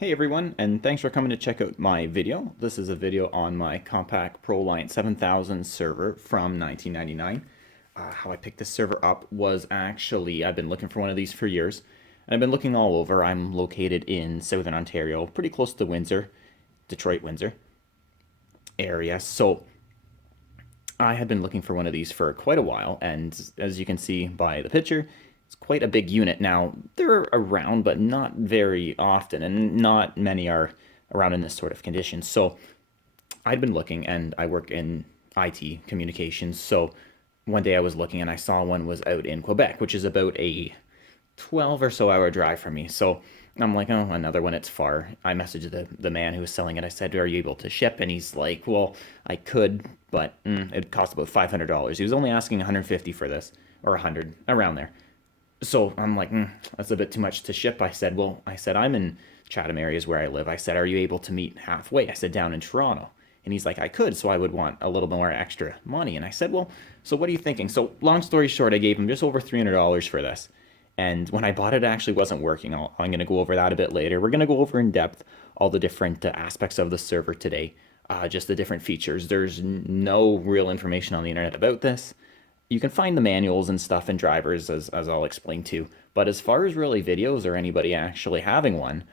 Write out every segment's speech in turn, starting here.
Hey everyone, and thanks for coming to check out my video. This is a video on my Compaq Proliant 7000 server from 1999. How I picked this server up was actually, I've been looking for one of these for years, and I've been looking all over. I'm located in Southern Ontario, pretty close to Windsor, Detroit, Windsor area. So I had been looking for one of these for quite a while, and as you can see by the picture, it's quite a big unit. Now, they're around, but not very often, and not many are around in this sort of condition. So I'd been looking, and I work in IT communications. So one day I was looking, and I saw one was out in Quebec, which is about a 12 or so hour drive from me. So I'm like, oh, another one, it's far. I messaged the man who was selling it. I said, are you able to ship? And he's like, well, I could, but it cost about $500. He was only asking 150 for this, or 100, around there. So I'm like, that's a bit too much to ship. I said, I'm in Chatham areas where I live. I said, are you able to meet halfway? I said, down in Toronto. And he's like, I could, so I would want a little more extra money. And I said, well, so what are you thinking? So long story short, I gave him just over $300 for this. And when I bought it, it actually wasn't working. I'm going to go over that a bit later. We're going to go over in depth all the different aspects of the server today, just the different features. There's no real information on the internet about this. You can find the manuals and stuff and drivers as I'll explain too. But as far as really videos or anybody actually having one,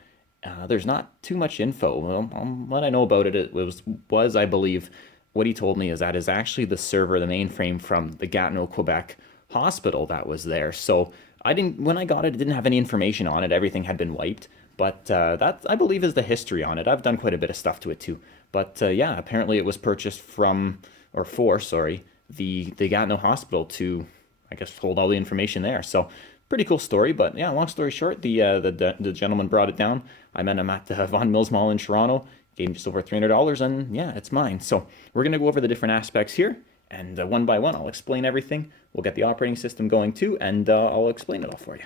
there's not too much info. Well, what I know about it was I believe what he told me is that is actually the server, the mainframe from the Gatineau, Quebec hospital that was there. So when I got it, it didn't have any information on it. Everything had been wiped. But that, I believe, is the history on it. I've done quite a bit of stuff to it too. But yeah, apparently it was purchased sorry, the Gatineau hospital to, I guess, hold all the information there. So pretty cool story. But yeah, long story short, the gentleman brought it down. I met him at the Vaughan Mills Mall in Toronto. Gave him just over $300, and yeah, it's mine. So we're gonna go over the different aspects here, and one by one, I'll explain everything. We'll get the operating system going too, and I'll explain it all for you.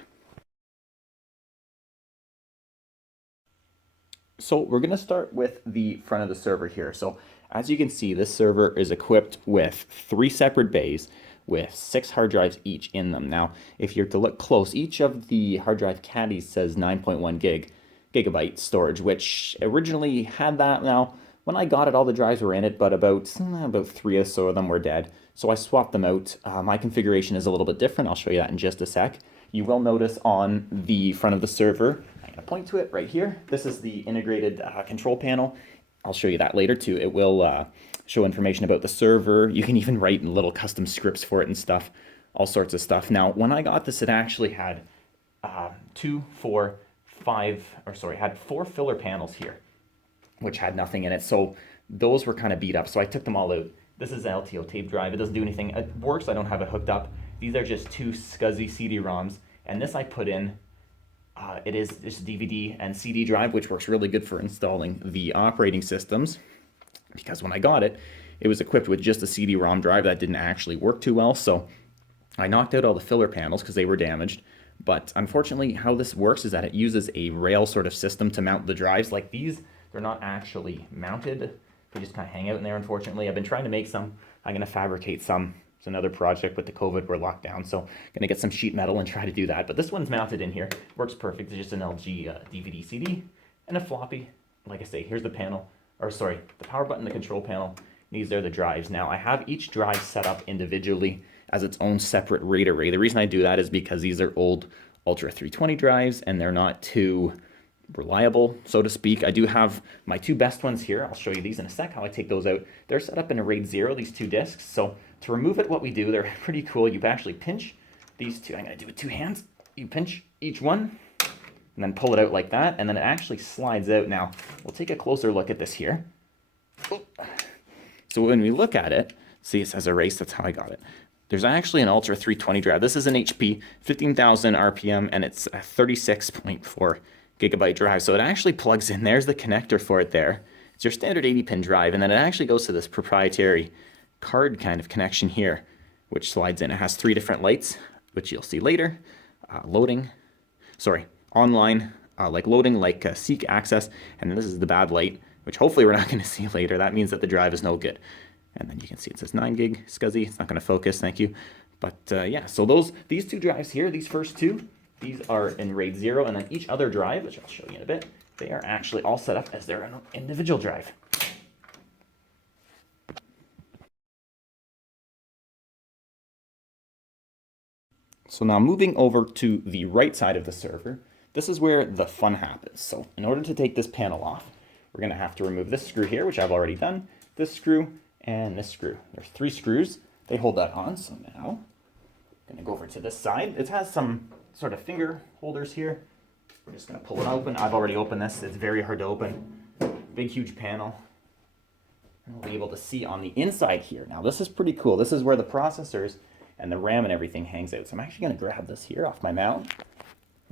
So we're going to start with the front of the server here. So as you can see, this server is equipped with 3 separate bays with 6 hard drives each in them. Now, if you're to look close, each of the hard drive caddies says 9.1 gigabyte storage, which originally had that. Now, when I got it, all the drives were in it, but about 3 or so of them were dead. So I swapped them out. My configuration is a little bit different. I'll show you that in just a sec. You will notice on the front of the server, I'm going to point to it right here. This is the integrated control panel. I'll show you that later too. It will show information about the server. You can even write little custom scripts for it and stuff, all sorts of stuff. Now, when I got this, it actually had had 4 filler panels here, which had nothing in it. So those were kind of beat up. So I took them all out. This is an LTO tape drive. It doesn't do anything. It works. I don't have it hooked up. These are just 2 SCSI CD-ROMs. And this I put in. It is just DVD and CD drive, which works really good for installing the operating systems. Because when I got it, it was equipped with just a CD-ROM drive that didn't actually work too well. So I knocked out all the filler panels because they were damaged. But unfortunately, how this works is that it uses a rail sort of system to mount the drives. Like these, they're not actually mounted. They just kind of hang out in there, unfortunately. I've been trying to make some. I'm going to fabricate some. It's another project with the COVID. We're locked down, so I'm going to get some sheet metal and try to do that. But this one's mounted in here. Works perfect. It's just an LG DVD CD and a floppy. Like I say, here's the panel. The power button, the control panel. These are the drives. Now, I have each drive set up individually as its own separate RAID array. The reason I do that is because these are old Ultra 320 drives, and they're not too reliable, so to speak. I do have my 2 best ones here. I'll show you these in a sec, how I take those out. They're set up in a RAID 0, these 2 disks. So to remove it, what we do, they're pretty cool. You actually pinch these 2. I'm going to do it with 2 hands. You pinch each one, and then pull it out like that, and then it actually slides out. Now, we'll take a closer look at this here. So when we look at it, see it says erase, that's how I got it. There's actually an Ultra 320 drive. This is an HP, 15,000 RPM, and it's a 36.4 gigabyte drive. So it actually plugs in. There's the connector for it there. It's your standard 80-pin drive, and then it actually goes to this proprietary card kind of connection here, which slides in. It has 3 different lights, which you'll see later. Online, like loading, like seek access, and then this is the bad light, which hopefully we're not going to see later. That means that the drive is no good. And then you can see it says 9 gig SCSI. It's not going to focus, thank you. But yeah, so these 2 drives here, these first 2, these are in RAID 0, and then each other drive, which I'll show you in a bit, they are actually all set up as their own individual drive. So now moving over to the right side of the server, this is where the fun happens. So in order to take this panel off, we're going to have to remove this screw here, which I've already done, this screw, and this screw. There's 3 screws. They hold that on. So now I'm going to go over to this side. It has some sort of finger holders here. We're just going to pull it open. I've already opened this. It's very hard to open. Big, huge panel. And we'll be able to see on the inside here. Now this is pretty cool. This is where the processors and the RAM and everything hangs out. So I'm actually going to grab this here off my mount.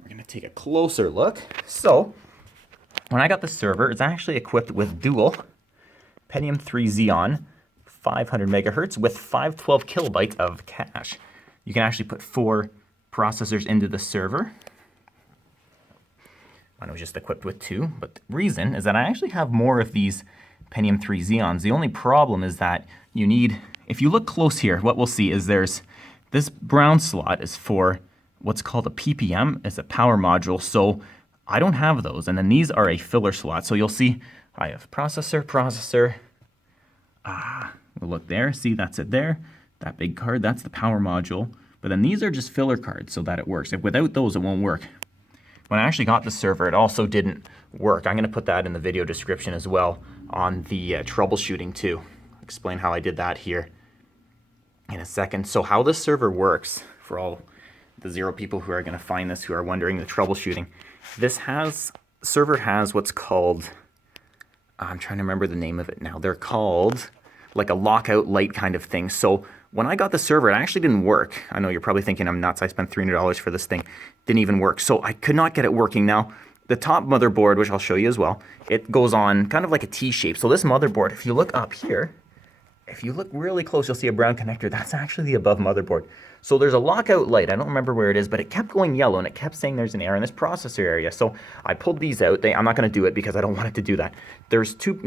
We're going to take a closer look. So when I got the server, it's actually equipped with dual Pentium 3 Xeon 500 megahertz with 512 kilobytes of cache. You can actually put 4 processors into the server. Mine was just equipped with 2, but the reason is that I actually have more of these Pentium 3 Xeons. The only problem is that you need, if you look close here, what we'll see is there's this brown slot is for what's called a PPM. It's a power module, so I don't have those. And then these are a filler slot. So you'll see I have processor. We'll look there, see that's it there. That big card, that's the power module. But then these are just filler cards so that it works. If without those, it won't work. When I actually got the server, it also didn't work. I'm gonna put that in the video description as well on the troubleshooting too. Explain how I did that here in a second. So how this server works, for all the 0 people who are going to find this who are wondering the troubleshooting, server has what's called, I'm trying to remember the name of it now. They're called like a lockout light kind of thing. So when I got the server, it actually didn't work. I know you're probably thinking I'm nuts. I spent $300 for this thing. Didn't even work. So I could not get it working. Now, the top motherboard, which I'll show you as well, it goes on kind of like a T shape. So this motherboard, if you look up here, if you look really close, you'll see a brown connector. That's actually the above motherboard. So there's a lockout light. I don't remember where it is, but it kept going yellow, and it kept saying there's an error in this processor area. So I pulled these out. I'm not going to do it because I don't want it to do that. There's 2,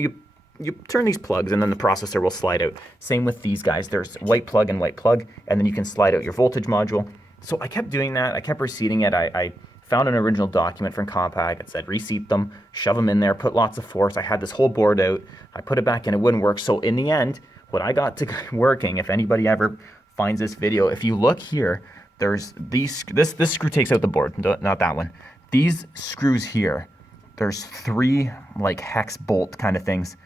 you turn these plugs, and then the processor will slide out. Same with these guys. There's white plug, and then you can slide out your voltage module. So I kept doing that. I kept reseating it. I found an original document from Compaq. It said reseat them, shove them in there, put lots of force. I had this whole board out. I put it back in. It wouldn't work. So in the end, what I got to working, if anybody ever finds this video, if you look here, there's these, this screw takes out the board, not that one. These screws here, there's 3 like hex bolt kind of things.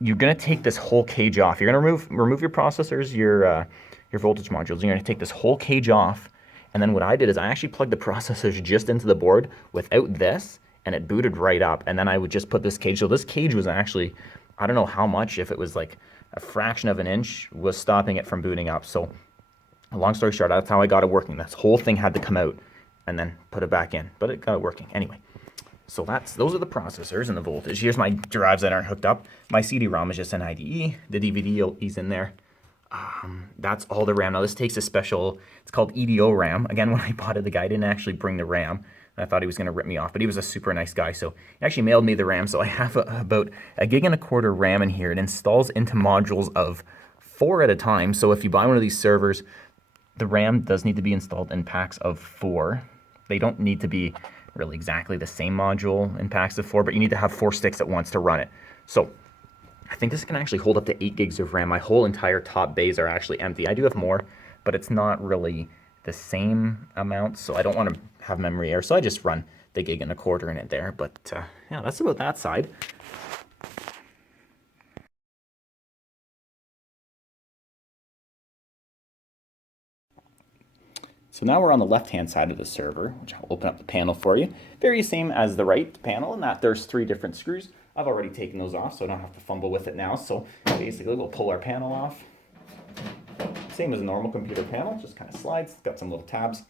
You're gonna take this whole cage off. You're gonna remove your processors, your voltage modules. You're gonna take this whole cage off. And then what I did is I actually plugged the processors just into the board without this, and it booted right up. And then I would just put this cage. So this cage was actually, I don't know how much, if it was like a fraction of an inch, was stopping it from booting up. So long story short, that's how I got it working. This whole thing had to come out and then put it back in, but it got it working anyway. So those are the processors and the voltage. Here's my drives that aren't hooked up. My CD-ROM is just an IDE. The DVD is in there. That's all the RAM. Now this takes a special, it's called EDO RAM. Again, when I bought it, the guy didn't actually bring the RAM. I thought he was going to rip me off, but he was a super nice guy. So he actually mailed me the RAM. So I have about 1.25 gig RAM in here. It installs into modules of 4 at a time. So if you buy one of these servers, the RAM does need to be installed in packs of 4. They don't need to be really exactly the same module in packs of 4, but you need to have 4 sticks at once to run it. So I think this can actually hold up to 8 gigs of RAM. My whole entire top bays are actually empty. I do have more, but it's not really the same amount, so I don't want to have memory error. So I just run the 1.25 gig in it there. But yeah, that's about that side. So now we're on the left-hand side of the server, which I'll open up the panel for you. Very same as the right panel in that there's 3 different screws. I've already taken those off, so I don't have to fumble with it now. So basically, we'll pull our panel off. Same as a normal computer panel, just kind of slides. It's got some little tabs.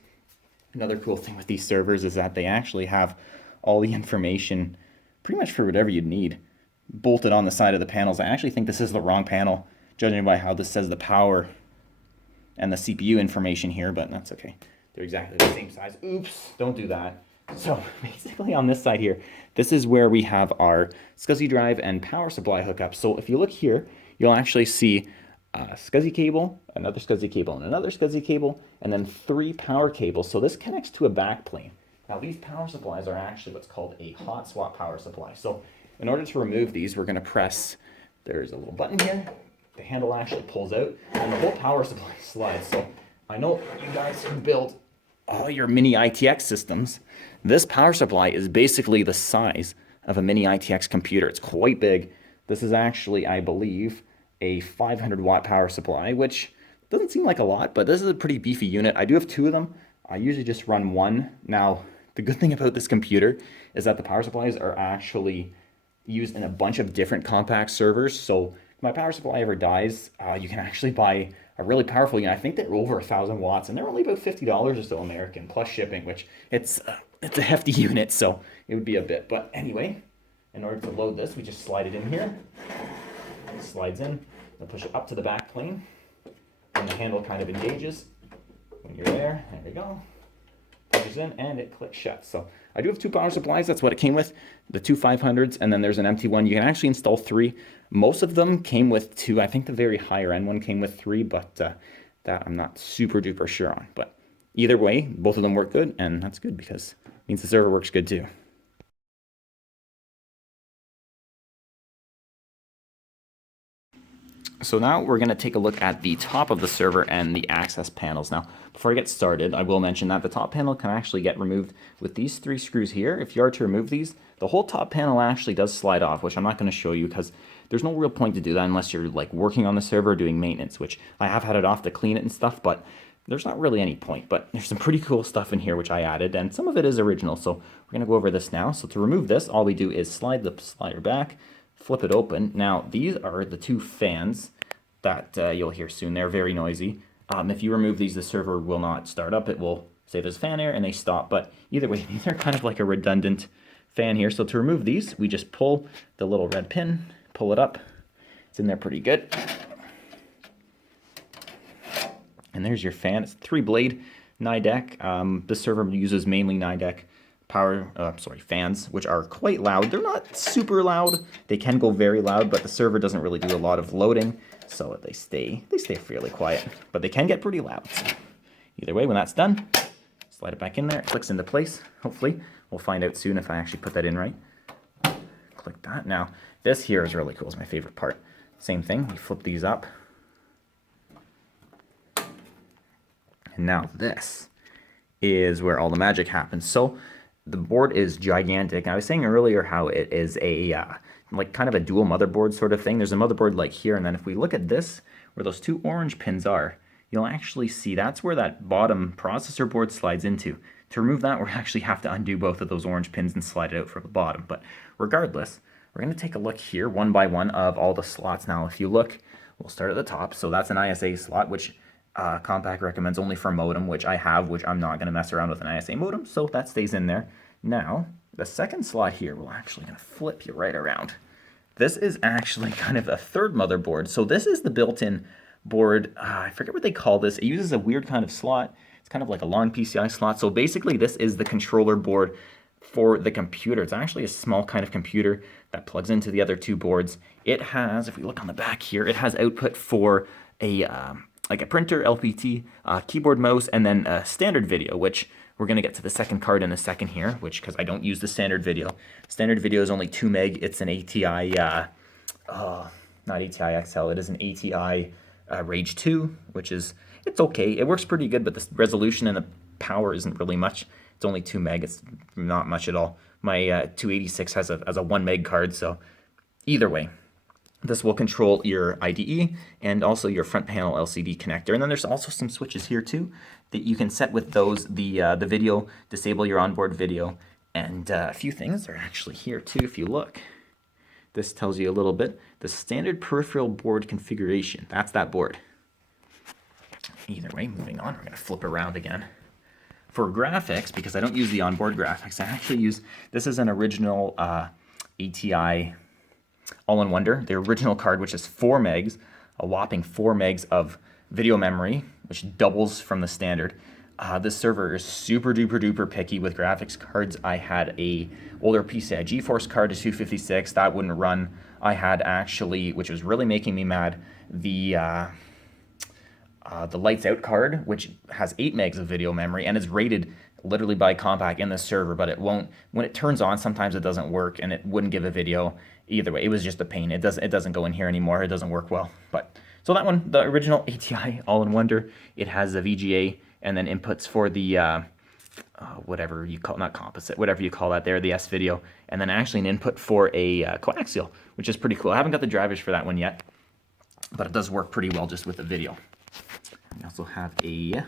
Another cool thing with these servers is that they actually have all the information, pretty much for whatever you'd need, bolted on the side of the panels. I actually think this is the wrong panel, judging by how this says the power and the CPU information here, but that's okay. They're exactly the same size. Oops, don't do that. So basically on this side here, this is where we have our SCSI drive and power supply hookup. So if you look here, you'll actually see a SCSI cable, another SCSI cable, and another SCSI cable, and then 3 power cables. So this connects to a backplane. Now these power supplies are actually what's called a hot swap power supply. So in order to remove these, we're going to press, there's a little button here, the handle actually pulls out, and the whole power supply slides. So I know you guys who build all your mini ITX systems, this power supply is basically the size of a mini ITX computer. It's quite big. This is actually, I believe, a 500 watt power supply, which doesn't seem like a lot, but this is a pretty beefy unit. I do have two of them. I usually just run one. Now, the good thing about this computer is that the power supplies are actually used in a bunch of different Compaq servers. So if my power supply ever dies, you can actually buy a really powerful unit. I think they're over 1,000 watts, and they're only about $50 or so American plus shipping, which it's a hefty unit, so it would be a bit. But anyway, in order to load this, we just slide it in here. It slides in. I'll push it up to the back plane, and the handle kind of engages. When you're there we go. Pushes in and it clicks shut. So I do have two power supplies. That's what it came with. The two 500s, and then there's an empty one. You can actually install three. Most of them came with two. I think the very higher end one came with three, but that I'm not super duper sure on. But either way, both of them work good, and that's good because it means the server works good too. So now we're going to take a look at the top of the server and the access panels. Now, before I get started, I will mention that the top panel can actually get removed with these three screws here. If you are to remove these, the whole top panel actually does slide off, which I'm not going to show you because there's no real point to do that unless you're like working on the server doing maintenance, which I have had it off to clean it and stuff, but there's not really any point. But there's some pretty cool stuff in here which I added, and some of it is original, so we're going to go over this now. So to remove this, all we do is slide the slider back, flip it open. Now, these are the two fans that you'll hear soon. They're very noisy. If you remove these, the server will not start up. It will say there's fan air and they stop. But either way, these are kind of like a redundant fan here. So to remove these, we just pull the little red pin, pull it up. It's in there pretty good. And there's your fan. It's 3-blade Nidec. This server uses mainly Nidec fans, which are quite loud. They're not super loud. They can go very loud, but the server doesn't really do a lot of loading, so they stay fairly quiet. But they can get pretty loud. So either way, when that's done, slide it back in there. It clicks into place. Hopefully, we'll find out soon if I actually put that in right. Click that. Now, this here is really cool. It's my favorite part. Same thing. We flip these up. And now this is where all the magic happens. So the board is gigantic. I was saying earlier how it is a like kind of a dual motherboard sort of thing. There's a motherboard like here, and then if we look at this, where those two orange pins are, you'll actually see that's where that bottom processor board slides into. To remove that, we actually have to undo both of those orange pins and slide it out from the bottom. But regardless, we're going to take a look here one by one of all the slots. Now, if you look, we'll start at the top. So that's an ISA slot, which Compaq recommends only for modem, which I have, which I'm not going to mess around with an ISA modem, so that stays in there. Now, the second slot here, we're actually going to flip you right around. This is actually kind of a third motherboard. So this is the built-in board. I forget what they call this. It uses a weird kind of slot. It's kind of like a long PCI slot. So basically, this is the controller board for the computer. It's actually a small kind of computer that plugs into the other two boards. It has, if we look on the back here, it has output for a like a printer, LPT, keyboard, mouse, and then standard video, which we're going to get to the second card in a second here, which, because I don't use the standard video. Standard video is only 2 meg. It's an ATI, not ATI XL, it is an ATI Rage 2, which is, it's okay. It works pretty good, but the resolution and the power isn't really much. It's only 2 meg. It's not much at all. My 286 has a 1 meg card, so either way. This will control your IDE and also your front panel LCD connector. And then there's also some switches here too that you can set with those. The video, disable your onboard video, and a few things are actually here too if you look. This tells you a little bit. The standard peripheral board configuration, that's that board. Either way, moving on, we're going to flip around again. For graphics, because I don't use the onboard graphics, I actually use, this is an original ATI All-in-Wonder, the original card, which is 4 megs, a whopping 4 megs of video memory, which doubles from the standard. This server is super duper duper picky with graphics cards. I had a older PCI GeForce card, a 256, that wouldn't run. I had actually, which was really making me mad, the the lights out card, which has 8 megs of video memory and is rated literally by Compaq in the server, but it won't, when it turns on, sometimes it doesn't work and it wouldn't give a video either way. It was just a pain. It doesn't go in here anymore. It doesn't work well. But so that one, the original ATI All-in-Wonder, it has a VGA and then inputs for the whatever you call, not composite, whatever you call that there, the S-Video, and then actually an input for a coaxial, which is pretty cool. I haven't got the drivers for that one yet, but it does work pretty well just with the video. We also have a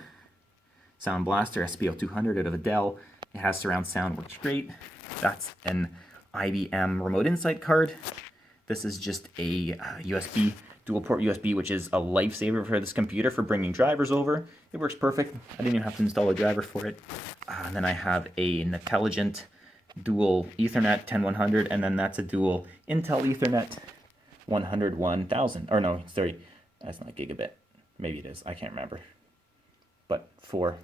Sound Blaster SPL200 out of a Dell. It has surround sound, works great. That's an IBM Remote Insight card. This is just a USB, dual port USB, which is a lifesaver for this computer for bringing drivers over. It works perfect. I didn't even have to install a driver for it. And then I have an Intelligent dual Ethernet 10100, and then that's a dual Intel Ethernet 100-1000. Or no, sorry, that's not gigabit. Maybe it is. I can't remember. But 4-port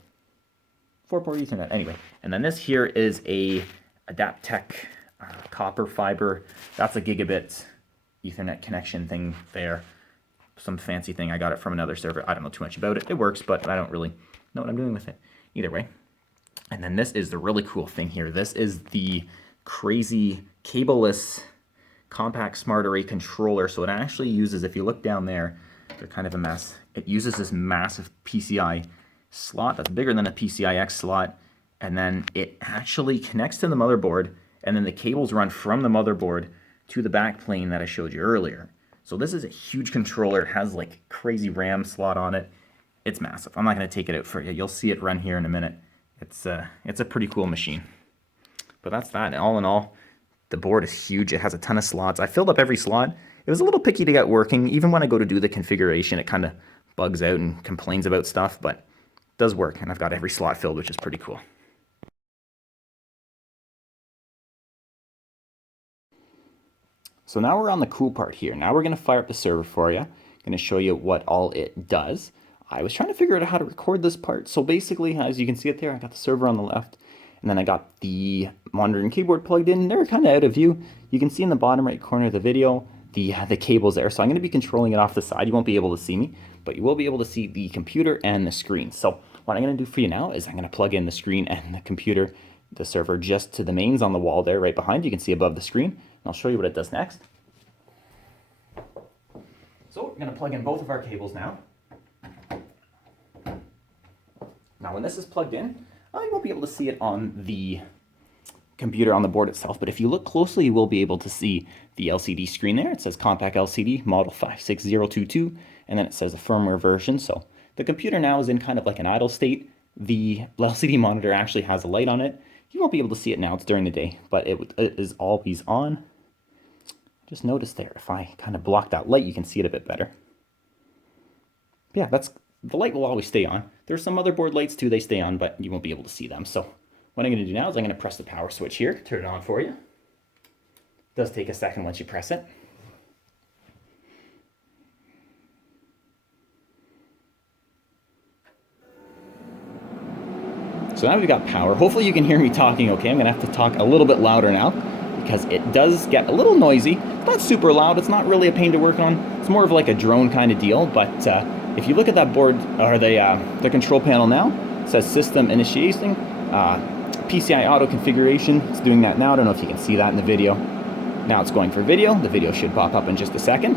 Ethernet. Anyway, and then this here is a Adaptec copper fiber. That's a gigabit Ethernet connection thing there. Some fancy thing. I got it from another server. I don't know too much about it. It works, but I don't really know what I'm doing with it. Either way. And then this is the really cool thing here. This is the crazy cableless Compaq Smart Array controller. So it actually uses, if you look down there, they're kind of a mess. It uses this massive PCI slot that's bigger than a PCIX slot, and then it actually connects to the motherboard, and then the cables run from the motherboard to the backplane that I showed you earlier. So this is a huge controller. It has like crazy RAM slot on it. It's massive. I'm not going to take it out for you. You'll see it run here in a minute. It's a pretty cool machine. But that's that. All in all, the board is huge. It has a ton of slots. I filled up every slot. It was a little picky to get working. Even when I go to do the configuration, it kind of bugs out and complains about stuff, but it does work. And I've got every slot filled, which is pretty cool. So now we're on the cool part here. Now we're going to fire up the server for you. I'm going to show you what all it does. I was trying to figure out how to record this part. So basically, as you can see it there, I got the server on the left, and then I got the monitor and keyboard plugged in. They're kind of out of view. You can see in the bottom right corner of the video, the cables there. So I'm going to be controlling it off the side. You won't be able to see me, but you will be able to see the computer and the screen. So what I'm going to do for you now is I'm going to plug in the screen and the computer, the server, just to the mains on the wall there right behind. You can see above the screen. And I'll show you what it does next. So we're going to plug in both of our cables now. Now when this is plugged in, you won't be able to see it on the computer on the board itself, but if you look closely, you will be able to see the LCD screen there. It says Compaq LCD model 56022, and then it says a firmware version. So the computer now is in kind of like an idle state. The LCD monitor actually has a light on it. You won't be able to see it now, it's during the day, but it is always on. Just notice there, if I kind of block that light, you can see it a bit better. Yeah, the light will always stay on. There's some motherboard lights too, they stay on, but you won't be able to see them. So what I'm going to do now is I'm going to press the power switch here, turn it on for you. It does take a second once you press it. So now we've got power. Hopefully you can hear me talking okay. I'm going to have to talk a little bit louder now because it does get a little noisy. It's not super loud. It's not really a pain to work on. It's more of like a drone kind of deal, but if you look at that board, or the control panel now, it says system initiation, PCI auto configuration. It's doing that now. I don't know if you can see that in the video. Now it's going for video. The video should pop up in just a second.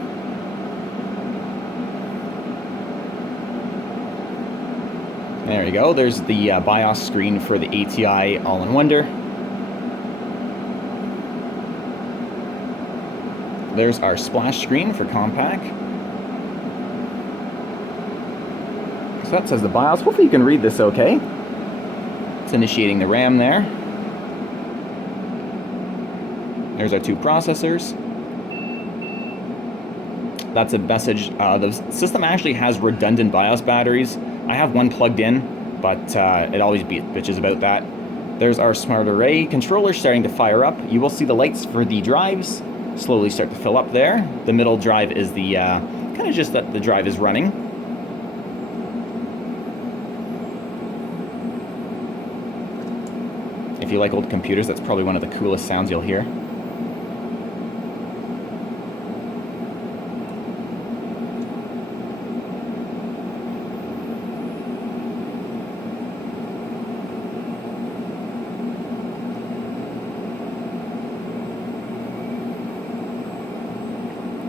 There you go. There's the BIOS screen for the ATI All-in-Wonder. There's our splash screen for Compaq. So that says the BIOS. Hopefully you can read this okay. It's initiating the RAM there. There's our two processors. That's a message. The system actually has redundant BIOS batteries. I have one plugged in, but it always bitches about that. There's our Smart Array controller starting to fire up. You will see the lights for the drives slowly start to fill up there. The middle drive is the kind of just that the drive is running. If you like old computers, that's probably one of the coolest sounds you'll hear.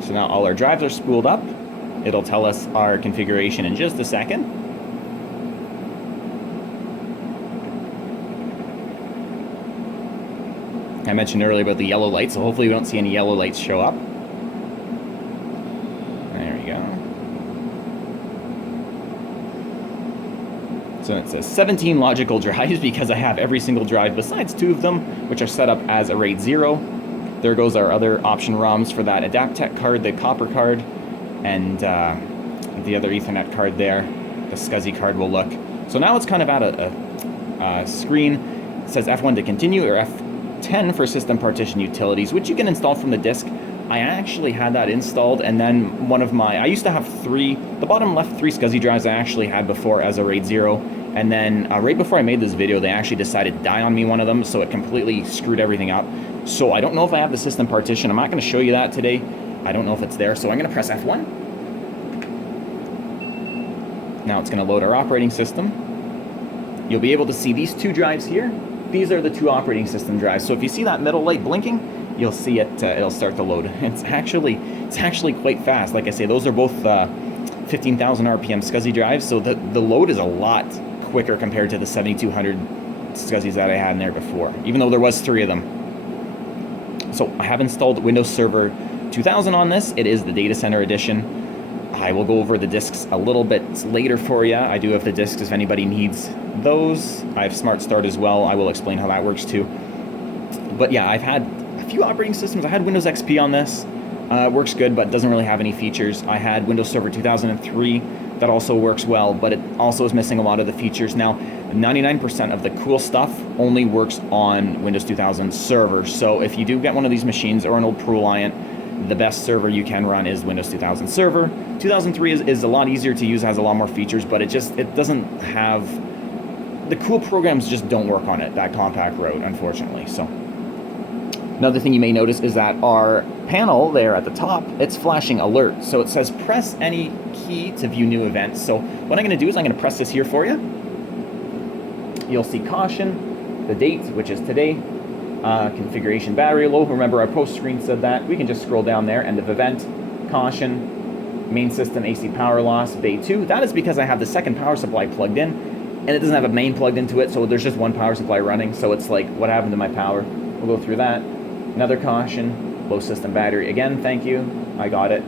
So now all our drives are spooled up. It'll tell us our configuration in just a second. I mentioned earlier about the yellow lights, so hopefully we don't see any yellow lights show up. There we go. So it says 17 logical drives because I have every single drive besides 2 of them, which are set up as a RAID 0. There goes our other option ROMs for that Adaptec card, the copper card, and the other Ethernet card there. The SCSI card will look. So now it's kind of at a screen. It says F1 to continue or F10 for system partition utilities, which you can install from the disk. I actually had that installed, and then I used to have 3, the bottom left 3 SCSI drives I actually had before as a RAID 0, and then right before I made this video, they actually decided to die on me one of them, so it completely screwed everything up. So I don't know if I have the system partition. I'm not going to show you that today. I don't know if it's there, so I'm going to press F1. Now it's going to load our operating system. You'll be able to see these 2 drives here. These are the 2 operating system drives. So if you see that middle light blinking, you'll see it. It'll start to load. It's actually quite fast. Like I say, those are both 15,000 RPM SCSI drives, so the load is a lot quicker compared to the 7,200 SCSIs that I had in there before, even though there was 3 of them. So I have installed Windows Server 2000 on this. It is the Datacentre edition. I will go over the disks a little bit later for you. I do have the disks if anybody needs those. I have Smart Start as well. I will explain how that works too. But yeah, I've had a few operating systems. I had Windows XP on this. Works good, but doesn't really have any features. I had Windows Server 2003. That also works well, but it also is missing a lot of the features. Now, 99% of the cool stuff only works on Windows 2000 server. So if you do get one of these machines or an old Proliant, the best server you can run is Windows 2000 server. 2003 is a lot easier to use, has a lot more features, but it doesn't have, the cool programs just don't work on it, that Compaq wrote, unfortunately. So another thing you may notice is that our panel there at the top, it's flashing alert. So it says press any key to view new events. So what I'm going to do is I'm going to press this here for you. You'll see caution, the date, which is today, configuration battery low. Remember our post screen said that. We can just scroll down there, end of event, caution, main system AC power loss, bay 2. That is because I have the second power supply plugged in, and it doesn't have a main plugged into it, so there's just one power supply running. So it's like, what happened to my power? We'll go through that. Another caution, low system battery. Again, thank you, I got it.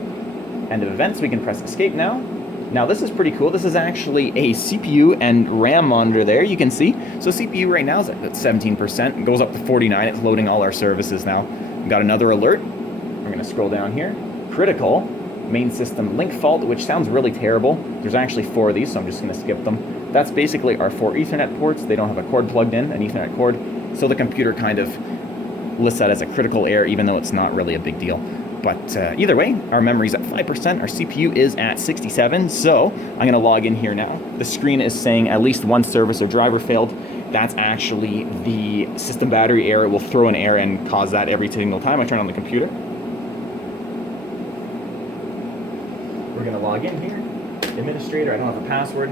End of events, we can press escape now. Now this is pretty cool. This is actually a CPU and RAM monitor there, you can see. So CPU right now is at 17%, it goes up to 49, it's loading all our services now. We've got another alert. We're gonna scroll down here. Critical, main system link fault, which sounds really terrible. There's actually 4 of these, so I'm just gonna skip them. That's basically our 4 Ethernet ports. They don't have a cord plugged in, an Ethernet cord. So the computer kind of lists that as a critical error, even though it's not really a big deal. But either way, our memory's at 5%, our CPU is at 67, so I'm going to log in here now. The screen is saying at least one service or driver failed. That's actually the system battery error. It will throw an error and cause that every single time I turn on the computer. We're going to log in here. Administrator, I don't have a password.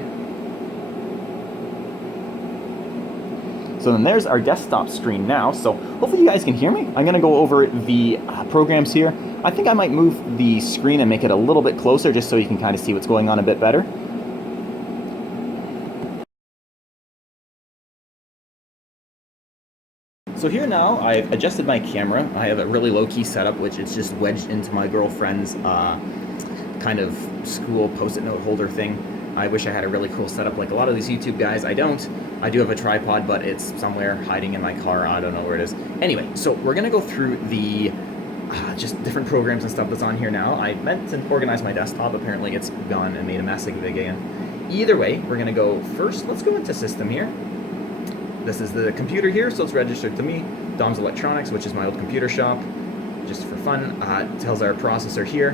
So then there's our desktop screen now. So hopefully you guys can hear me. I'm going to go over the programs here. I think I might move the screen and make it a little bit closer just so you can kind of see what's going on a bit better. So here now, I've adjusted my camera. I have a really low-key setup, which is just wedged into my girlfriend's kind of school post-it note holder thing. I wish I had a really cool setup like a lot of these YouTube guys. I don't. I do have a tripod, but it's somewhere hiding in my car. I don't know where it is. Anyway, so we're going to go through the just different programs and stuff that's on here now. I meant to organize my desktop. Apparently it's gone and made a mess of it again. Either way, we're going to go first. Let's go into system here. This is the computer here, so it's registered to me. Dom's Electronics, which is my old computer shop. Just for fun, it tells our processor here,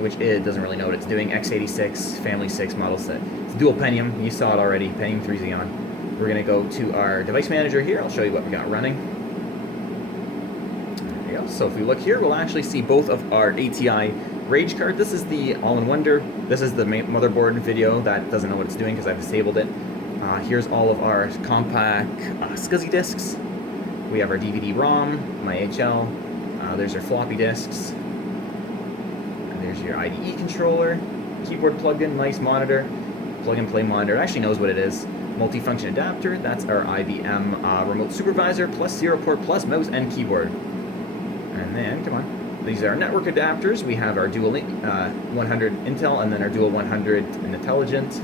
which it doesn't really know what it's doing. x86, Family 6, Model 6. It's dual Pentium. You saw it already, Pentium 3 Xeon. We're going to go to our device manager here. I'll show you what we got running. There we go. So if we look here, we'll actually see both of our ATI Rage card. This is the All-in-Wonder. This is the motherboard video that doesn't know what it's doing because I've disabled it. Here's all of our Compaq SCSI disks. We have our DVD-ROM, my HL. There's our floppy disks. There's your IDE controller, keyboard plugged in, nice monitor, plug and play monitor. It actually knows what it is. Multi-function adapter, that's our IBM remote supervisor, plus 0-port, plus mouse and keyboard. And then, come on, these are our network adapters. We have our dual 100 Intel and then our dual 100 Intelligent.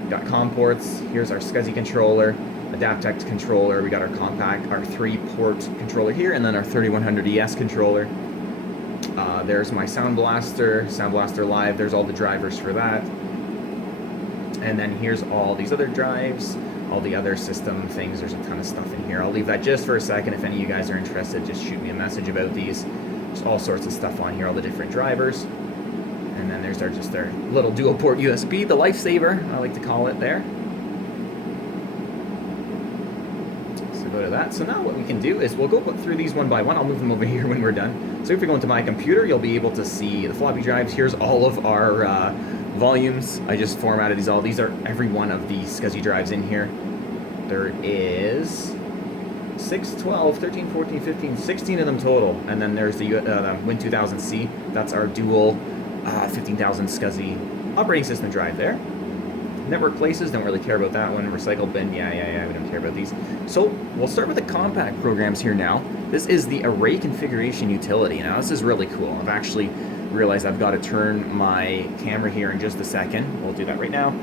We've got COM ports. Here's our SCSI controller, Adaptex controller. We got our Compaq, our 3-port controller here, and then our 3100 ES controller. There's my Sound Blaster Live. There's all the drivers for that. And then here's all these other drives, all the other system things. There's a ton of stuff in here. I'll leave that just for a second. If any of you guys are interested, just shoot me a message about these. There's all sorts of stuff on here, all the different drivers. And then there's just our little dual port USB, the lifesaver, I like to call it there. So go to that. So now what we can do is we'll go through these one by one. I'll move them over here when we're done. So if you go into my computer, you'll be able to see the floppy drives. Here's all of our volumes. I just formatted these all. These are every one of the SCSI drives in here. There is 6, 12, 13, 14, 15, 16 of them total. And then there's the Win2000C. That's our dual 15,000 SCSI operating system drive there. Network places, don't really care about that one. Recycle bin, yeah, we don't care about these. So we'll start with the Compaq programs here now. This is the array configuration utility. Now this is really cool. I've actually realized I've got to turn my camera here in just a second. We'll do that right now.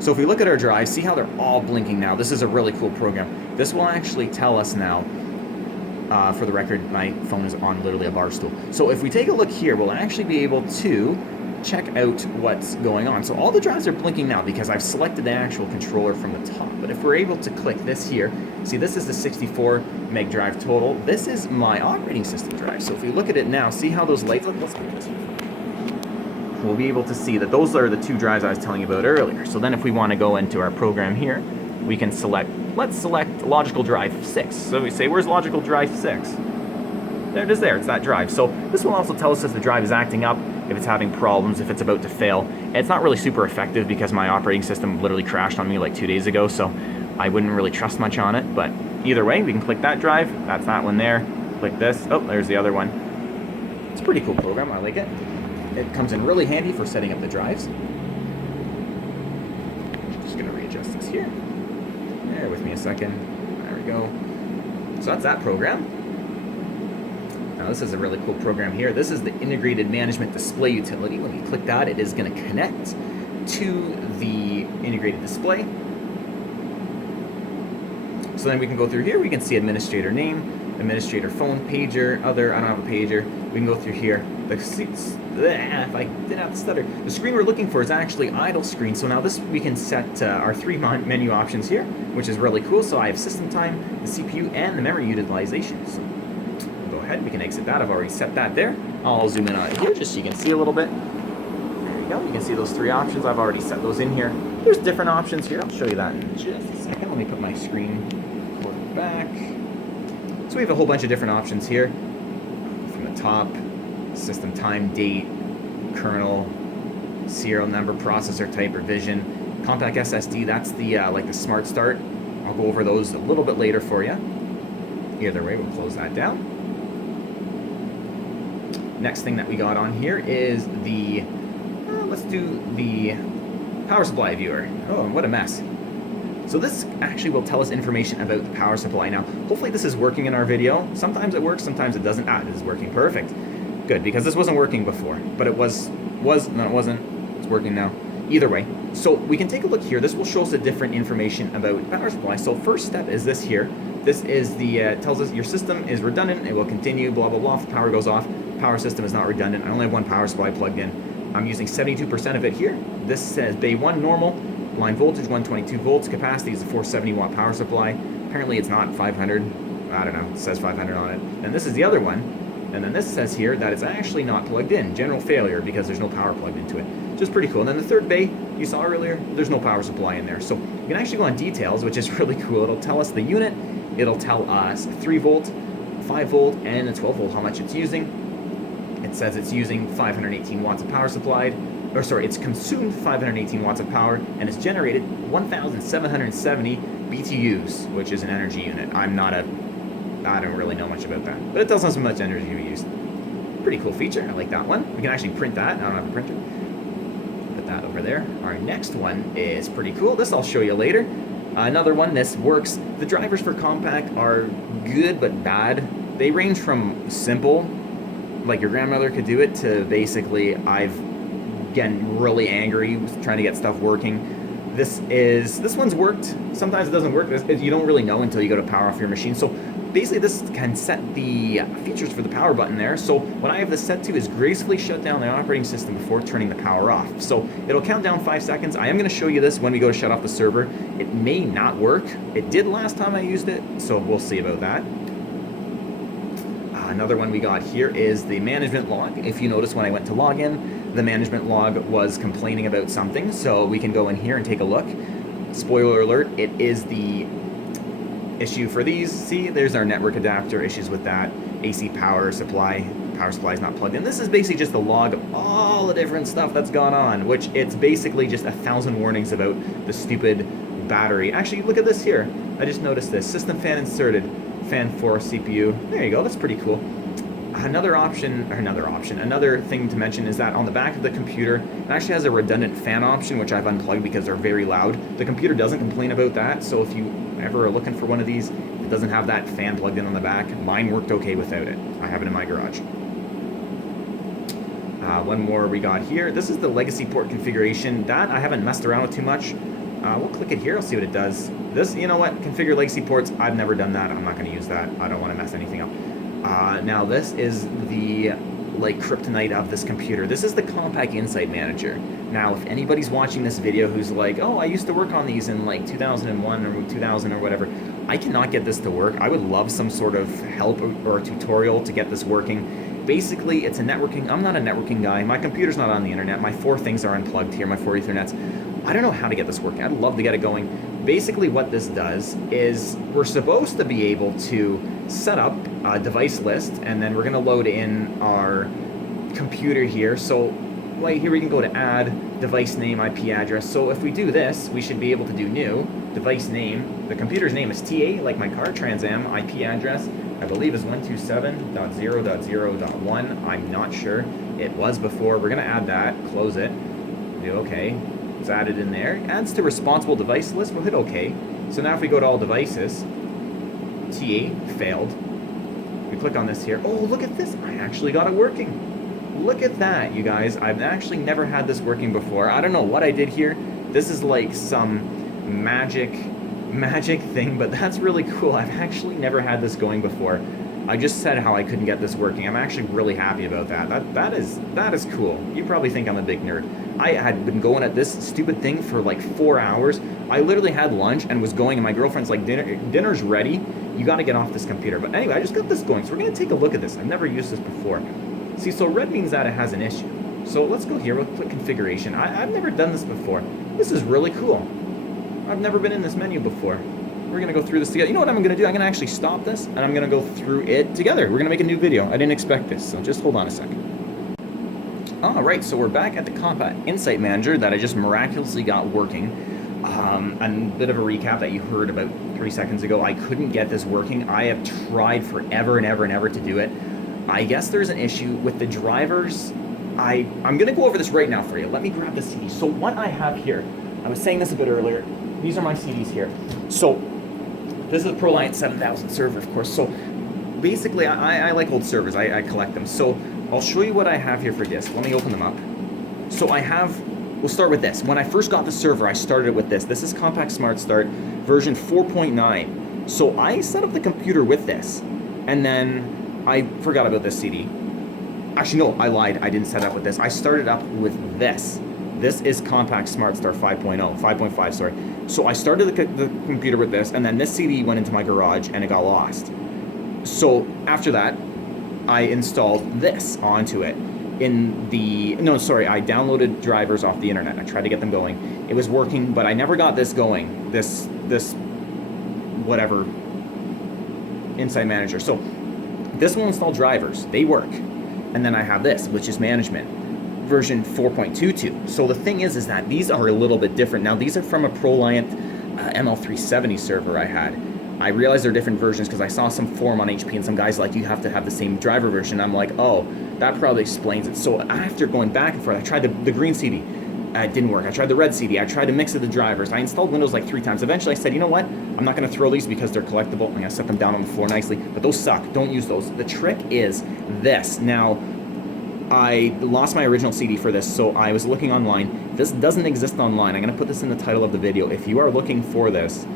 So if we look at our drives, see how they're all blinking now. This is a really cool program. This will actually tell us now, for the record, my phone is on literally a bar stool. So if we take a look here, we'll actually be able to check out what's going on. So all the drives are blinking now because I've selected the actual controller from the top. But if we're able to click this here, see this is the 64 meg drive total. This is my operating system drive. So if we look at it now, see how those lights look? Let's get this. We'll be able to see that those are the two drives I was telling you about earlier. So then if we want to go into our program here, we can select, let's select logical drive 6. So we say, where's logical drive 6? There it is there, it's that drive. So this will also tell us if the drive is acting up, if it's having problems, if it's about to fail. And it's not really super effective because my operating system literally crashed on me like 2 days ago, so I wouldn't really trust much on it. But either way, we can click that drive, that's that one there. Click this, oh, there's the other one. It's a pretty cool program, I like it. It comes in really handy for setting up the drives. Just gonna readjust this here. Bear with me a second. There we go. So that's that program. Now this is a really cool program here. This is the integrated management display utility. When we click that, it is going to connect to the integrated display. So then we can go through here. We can see administrator name, administrator phone, pager, other. I don't have a pager. We can go through here. The seats. If I didn't have to stutter. The screen we're looking for is actually idle screen. So now this we can set our 3 menu options here, which is really cool. So I have system time, the CPU, and the memory utilization. So ahead, we can exit that. I've already set that there. I'll zoom in on it here just so you can see a little bit. There you go. You can see those 3 options. I've already set those in here. There's different options here. I'll show you that in just a second. Let me put my screen back. So we have a whole bunch of different options here. From the top, system time, date, kernel, serial number, processor type, revision, Compaq SSD. That's the like the Smart Start. I'll go over those a little bit later for you. Either way, we'll close that down. Next thing that we got on here is the, let's do the power supply viewer. Oh, what a mess. So this actually will tell us information about the power supply. Now, hopefully this is working in our video. Sometimes it works, sometimes it doesn't. Ah, it is working perfect. Good, because this wasn't working before, but it was, no, it wasn't. It's working now. Either way, so we can take a look here. This will show us the different information about the power supply. So first step is this here. This is the, tells us your system is redundant. It will continue, blah, blah, blah. If the power goes off, power system is not redundant. I only have one power supply plugged in. I'm using 72% of it here. This says Bay 1 normal, line voltage 122 volts, capacity is a 470 watt power supply. Apparently it's not 500. I don't know, it says 500 on it. And this is the other one. And then this says here that it's actually not plugged in. General failure because there's no power plugged into it. Just pretty cool. And then the third bay you saw earlier, there's no power supply in there. So you can actually go on details, which is really cool. It'll tell us the unit. It'll tell us 3 volt, 5 volt, and a 12 volt how much it's using. It says it's using 518 watts of power supplied, or sorry, it's consumed 518 watts of power, and it's generated 1,770 BTUs, which is an energy unit. I don't really know much about that, but it tells us how much energy we used. Pretty cool feature. I like that one. We can actually print that. I don't have a printer. Put that over there. Our next one is pretty cool. This I'll show you later. Another one, this works. The drivers for Compaq are good but bad. They range from simple, like your grandmother could do it, to basically I've getting really angry trying to get stuff working. This one's worked. Sometimes it doesn't work. You don't really know until you go to power off your machine. So basically this can set the features for the power button there. So what I have this set to is gracefully shut down the operating system before turning the power off. So it'll count down 5 seconds. I am going to show you this when we go to shut off the server. It may not work. It did last time I used it, so we'll see about that. Another one we got here is the management log. If you notice when I went to log in, the management log was complaining about something, so we can go in here and take a look. Spoiler alert, it is the issue for these. See, there's our network adapter, issues with that. AC power supply is not plugged in. This is basically just a log of all the different stuff that's gone on, which it's basically just 1,000 warnings about the stupid battery. Actually, look at this here. I just noticed this. System fan inserted. Fan for CPU. There you go, that's pretty cool. Another thing to mention is that on the back of the computer, it actually has a redundant fan option, which I've unplugged because they're very loud. The computer doesn't complain about that, so if you ever are looking for one of these, it doesn't have that fan plugged in on the back. Mine worked okay without it. I have it in my garage. One more we got here. This is the legacy port configuration. That I haven't messed around with too much. We'll click it here, I'll see what it does. This, you know what, configure legacy ports, I've never done that, I'm not going to use that, I don't want to mess anything up. Now this is the, like, kryptonite of this computer. This is the Compaq Insight Manager. Now if anybody's watching this video who's like, oh, I used to work on these in like 2001 or 2000 or whatever, I cannot get this to work. I would love some sort of help or a tutorial to get this working. Basically, it's a networking, I'm not a networking guy, my computer's not on the internet, my 4 things are unplugged here, my 4 Ethernets. I don't know how to get this working. I'd love to get it going. Basically what this does is we're supposed to be able to set up a device list, and then we're going to load in our computer here. So right here we can go to add device name, IP address. So if we do this, we should be able to do new device name. The computer's name is TA, like my car, Trans Am. IP address, I believe, is 127.0.0.1. I'm not sure. It was before. We're going to add that, close it, do OK. It's added in there. Adds to responsible device list. We'll hit OK. So now if we go to all devices, TA failed. We click on this here. Oh, look at this. I actually got it working. Look at that, you guys. I've actually never had this working before. I don't know what I did here. This is like some magic thing, but that's really cool. I've actually never had this going before. I just said how I couldn't get this working. I'm actually really happy about that. That is cool. You probably think I'm a big nerd. I had been going at this stupid thing for like 4 hours. I literally had lunch and was going, and my girlfriend's like, dinner's ready. You got to get off this computer. But anyway, I just got this going, so we're going to take a look at this. I've never used this before. See, so red means that it has an issue. So let's go here. We'll click configuration. I've never done this before. This is really cool. I've never been in this menu before. We're going to go through this together. You know what I'm going to do? I'm going to actually stop this, and I'm going to go through it together. We're going to make a new video. I didn't expect this, so just hold on a second. Alright, so we're back at the Compaq Insight Manager that I just miraculously got working. And a bit of a recap that you heard about 3 seconds ago. I couldn't get this working. I have tried forever and ever and ever to do it. I guess there's an issue with the drivers. I'm going to go over this right now for you. Let me grab the CD. So what I have here, I was saying this a bit earlier, these are my CDs here. So this is a Proliant 7000 server, of course. So basically, I like old servers. I collect them. So I'll show you what I have here for disk. Let me open them up. So we'll start with this. When I first got the server, I started it with this. This is Compaq Smart Start version 4.9. So I set up the computer with this, and then I forgot about this CD. Actually, no, I lied. I didn't set it up with this. I started up with this. This is Compaq Smart Start 5.5, sorry. So I started the computer with this, and then this CD went into my garage, and it got lost. So after that, I installed this onto it. I downloaded drivers off the internet. I tried to get them going. It was working, but I never got this going. This whatever Insight Manager. So this will install drivers. They work. And then I have this, which is management, version 4.22. So the thing is that these are a little bit different. Now these are from a Proliant ML370 server I had. I realized there are different versions because I saw some forum on HP and some guys like, you have to have the same driver version. I'm like, oh, that probably explains it. So after going back and forth, I tried the green CD. It didn't work. I tried the red CD. I tried to mix of the drivers. I installed Windows like 3 times. Eventually I said, you know what? I'm not going to throw these because they're collectible. I'm going to set them down on the floor nicely. But those suck. Don't use those. The trick is this. Now, I lost my original CD for this, so I was looking online. This doesn't exist online. I'm going to put this in the title of the video. If you are looking for this,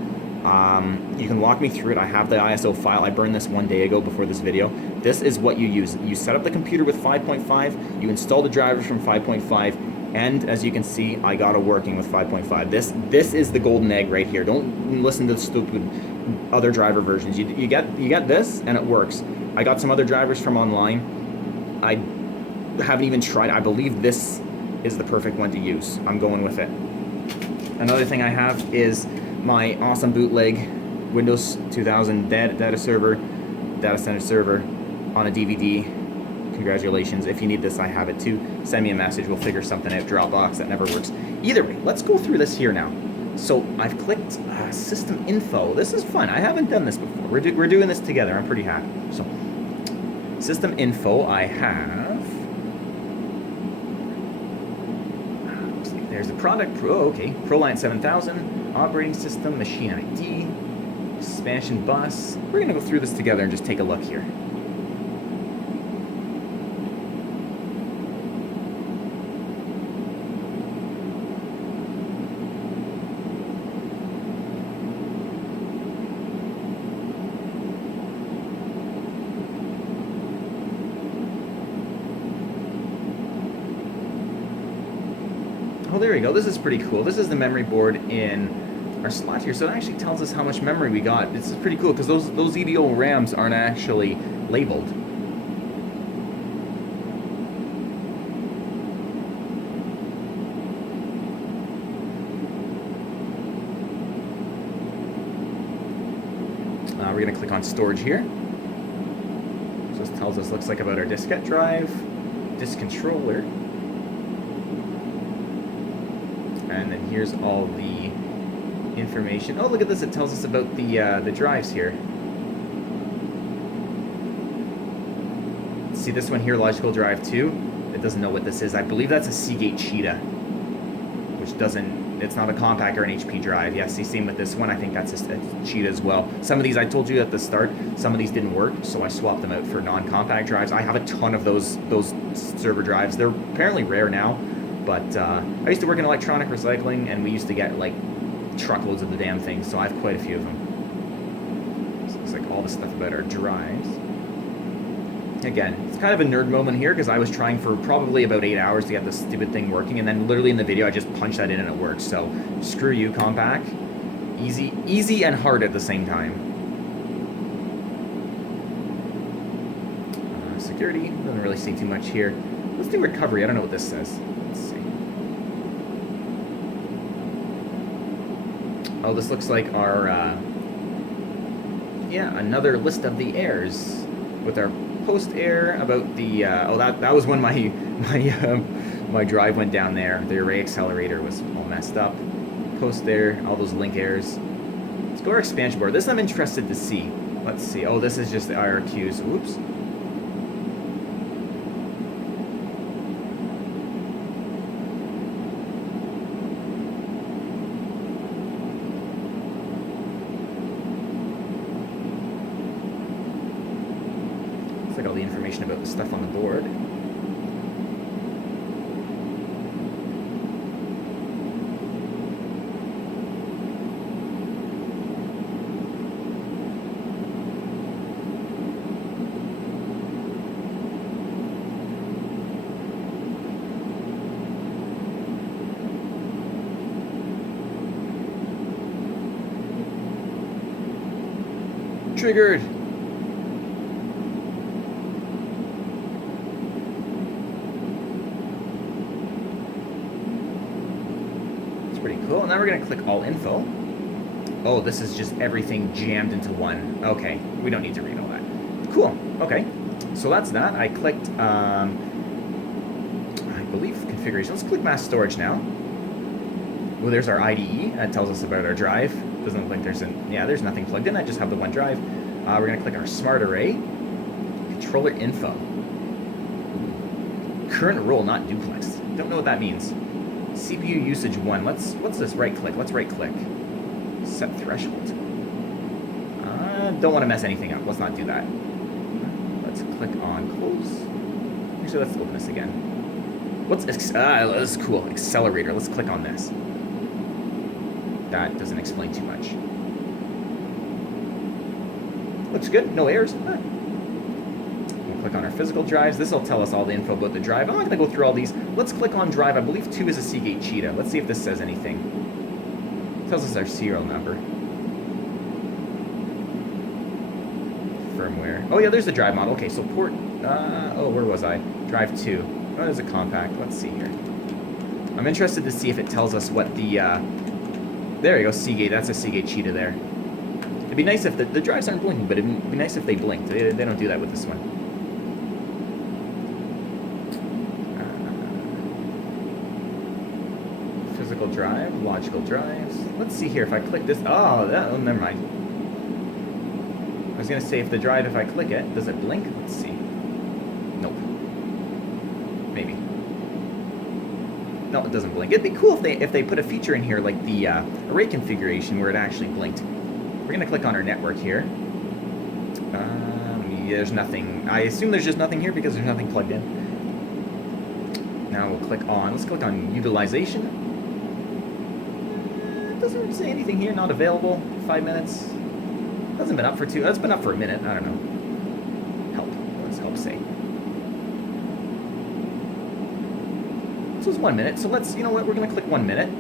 you can walk me through it. I have the ISO file. I burned this 1 day ago before this video. This is what you use. You set up the computer with 5.5. You install the drivers from 5.5. And as you can see, I got it working with 5.5. This is the golden egg right here. Don't listen to the stupid other driver versions. You get this, and it works. I got some other drivers from online. I haven't even tried. I believe this is the perfect one to use. I'm going with it. Another thing I have is my awesome bootleg Windows 2000 Datacentre server on a DVD. Congratulations. If you need this, I have it too. Send me a message. We'll figure something out. Dropbox, that never works. Either way, let's go through this here now. So I've clicked system info. This is fun. I haven't done this before. We're doing this together. I'm pretty happy. So system info, I have. Looks like there's the product. Okay. Proliant 7000, operating system, machine ID, expansion bus. We're going to go through this together and just take a look here. Oh, there we go. This is pretty cool. This is the memory board in our slot here. So it actually tells us how much memory we got. This is pretty cool because those EDO RAMs aren't actually labeled. We're going to click on storage here. So this tells us, looks like, about our diskette drive, disk controller. And then here's all the information. Oh, look at this. It tells us about the drives here. See this one here, logical drive 2? It doesn't know what this is. I believe that's a Seagate Cheetah, which doesn't, it's not a Compaq or an HP drive. Yes, see, same with this one. I think that's a Cheetah as well. Some of these, I told you at the start, some of these didn't work, so I swapped them out for non-Compaq drives. I have a ton of those server drives. They're apparently rare now. But I used to work in electronic recycling, and we used to get like truckloads of the damn things, so I have quite a few of them. So it looks like all the stuff about our drives. Again, it's kind of a nerd moment here because I was trying for probably about 8 hours to get this stupid thing working, and then literally in the video I just punched that in and it works. So screw you, Compaq. Easy and hard at the same time. Security, doesn't really see too much here. Let's do recovery. I don't know what this says. Let's see. Oh, this looks like our, yeah, another list of the errors with our post error about the, oh, that was when my drive went down there. The array accelerator was all messed up. Post there, all those link errors. Let's go to our expansion board. This I'm interested to see. Let's see. Oh, this is just the IRQs. Oops. Like all the information about the stuff on the board. Triggered. Pretty cool. Now we're going to click all info. Oh, this is just everything jammed into one. Okay, we don't need to read all that. Cool. Okay, so that's that. I clicked, I believe, configuration. Let's click mass storage now. Well, there's our IDE. That tells us about our drive. Doesn't look like there's nothing plugged in. I just have the one drive. We're going to click our smart array. Controller info. Current role, not duplex. Don't know what that means. CPU usage 1. What's this? Right click. Let's right click. Set threshold. Don't want to mess anything up. Let's not do that. Let's click on close. Actually, let's open this again. This is cool. Accelerator. Let's click on this. That doesn't explain too much. Looks good. No errors. We'll click on our physical drives. This will tell us all the info about the drive. I'm not going to go through all these. Let's click on drive. I believe 2 is a Seagate Cheetah. Let's see if this says anything. It tells us our serial number. Firmware. Oh yeah, there's the drive model. Okay, so port. Where was I? Drive 2. Oh, there's a Compaq. Let's see here. I'm interested to see if it tells us what the. There you go, Seagate. That's a Seagate Cheetah there. It'd be nice if the drives aren't blinking, but it'd be nice if they blinked. They don't do that with this one. Physical drive, logical drives. Let's see here if I click this. Oh, never mind. I was gonna say if I click it, does it blink? Let's see. Nope. Maybe. No, it doesn't blink. It'd be cool if they put a feature in here like the array configuration where it actually blinked. We're gonna click on our network here. There's nothing. I assume there's just nothing here because there's nothing plugged in. Now we'll click on. Let's click on utilization. It doesn't say anything here. Not available. 5 minutes. Hasn't been up for 2. That's been up for a minute. I don't know. Help. What's help say? This is 1 minute. So let's. You know what? We're gonna click 1 minute.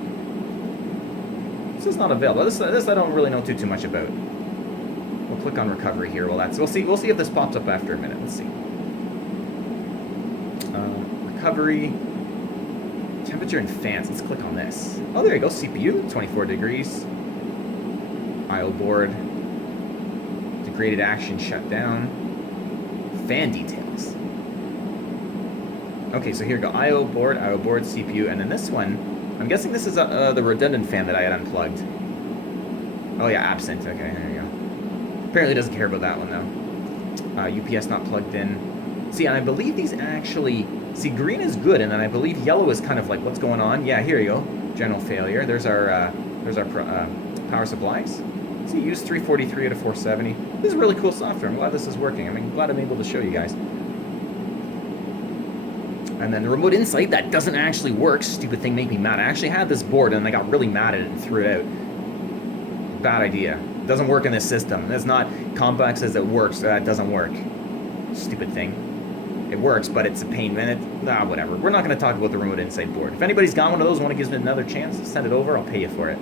This is not available. This I don't really know too much about. We'll click on recovery here. Well, we'll see if this pops up after a minute. Let's see. Recovery. Temperature and fans. Let's click on this. Oh, there you go. CPU, 24 degrees. I/O board. Degraded action shutdown. Fan details. Okay, so here we go. I/O board, CPU, and then this one. I'm guessing this is the redundant fan that I had unplugged. Oh yeah, absent. Okay, there you go. Apparently doesn't care about that one though. UPS not plugged in. See, and I believe these actually. See, green is good, and then I believe yellow is kind of like what's going on. Yeah, here you go. General failure. There's our power supplies. See, use 343 out of 470. This is really cool software. I'm glad this is working. I'm glad I'm able to show you guys. And then the remote insight, that doesn't actually work. Stupid thing made me mad. I actually had this board and I got really mad at it and threw it out. Bad idea. It doesn't work in this system. It's not, Compaq says it works. It doesn't work. Stupid thing. It works, but it's a pain. Whatever. We're not going to talk about the remote insight board. If anybody's got one of those and want to give it another chance, send it over. I'll pay you for it.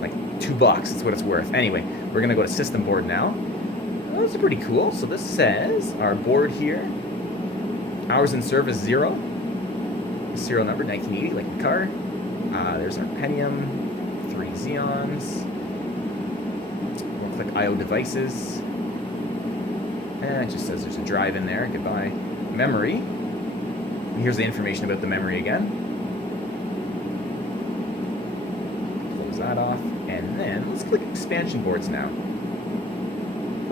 Like $2. That's what it's worth. Anyway, we're going to go to system board now. Oh, this is pretty cool. So this says our board here. Hours in service 0. Serial number 1980, like the car. There's our Pentium, 3 Xeons. We'll click I/O devices. And it just says there's a drive in there. Goodbye. Memory. And here's the information about the memory again. Close that off. And then let's click expansion boards now.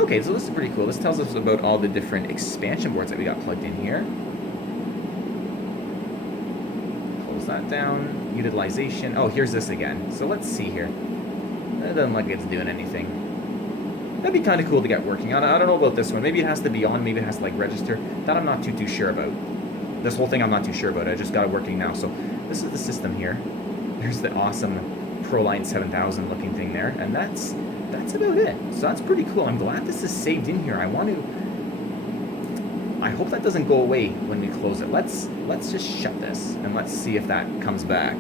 Okay, so this is pretty cool. This tells us about all the different expansion boards that we got plugged in here. That down. Utilization. Oh, here's this again. So let's see here. It doesn't look like it's doing anything. That'd be kind of cool to get working on. I don't know about this one. Maybe it has to be on. Maybe it has to like register. That I'm not too sure about. This whole thing I'm not too sure about. I just got it working now. So this is the system here. There's the awesome Proliant 7000 looking thing there, and that's about it. So that's pretty cool. I'm glad this is saved in here. I hope that doesn't go away when we close it. Let's just shut this and let's see if that comes back.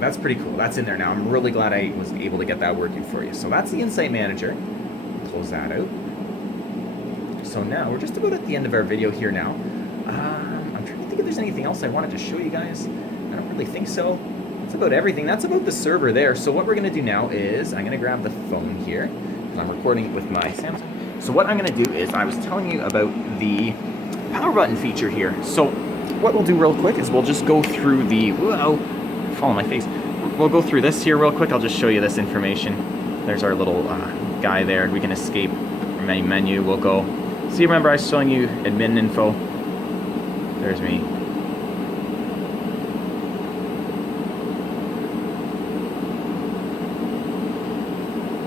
That's pretty cool. That's in there now. I'm really glad I was able to get that working for you. So that's the Insight Manager. Close that out. So now we're just about at the end of our video here now. I'm trying to think if there's anything else I wanted to show you guys. I don't really think so. That's about everything. That's about the server there. So what we're going to do now is I'm going to grab the phone here. I'm recording with my Samsung. So what I'm going to do is, I was telling you about the power button feature here. So what we'll do real quick is we'll just go through the fall on my face. We'll go through this here real quick. I'll just show you this information. There's our little guy there. We can escape from main menu. We'll go. See, remember I was showing you admin info? There's me.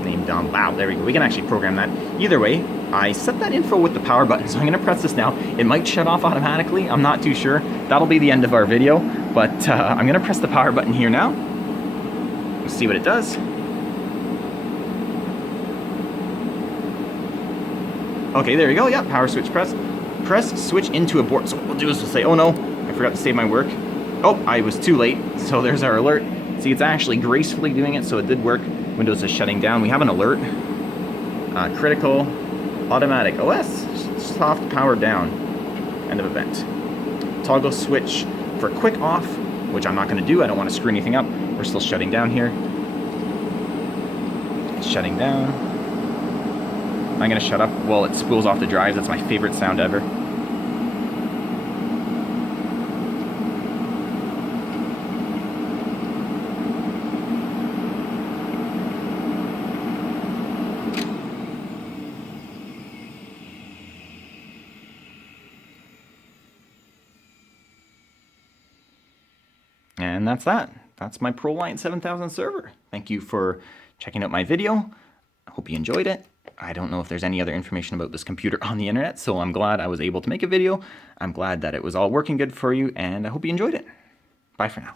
Name Dom. Wow, there we go. We can actually program that. Either way, I set that info with the power button, so I'm going to press this now. It might shut off automatically. I'm not too sure. That'll be the end of our video, but I'm going to press the power button here now. We'll see what it does. Okay, there you go. Yeah, power switch press. Press switch into abort. So what we'll do is we'll say, oh no, I forgot to save my work. Oh, I was too late. So there's our alert. See, it's actually gracefully doing it, so it did work. Windows is shutting down. We have an alert. Critical, automatic, OS, soft power down. End of event. Toggle switch for quick off, which I'm not going to do. I don't want to screw anything up. We're still shutting down here. It's shutting down. I'm going to shut up while it spools off the drives. That's my favorite sound ever. And that's that. That's my Proliant 7000 server. Thank you for checking out my video. I hope you enjoyed it. I don't know if there's any other information about this computer on the internet, so I'm glad I was able to make a video. I'm glad that it was all working good for you, and I hope you enjoyed it. Bye for now.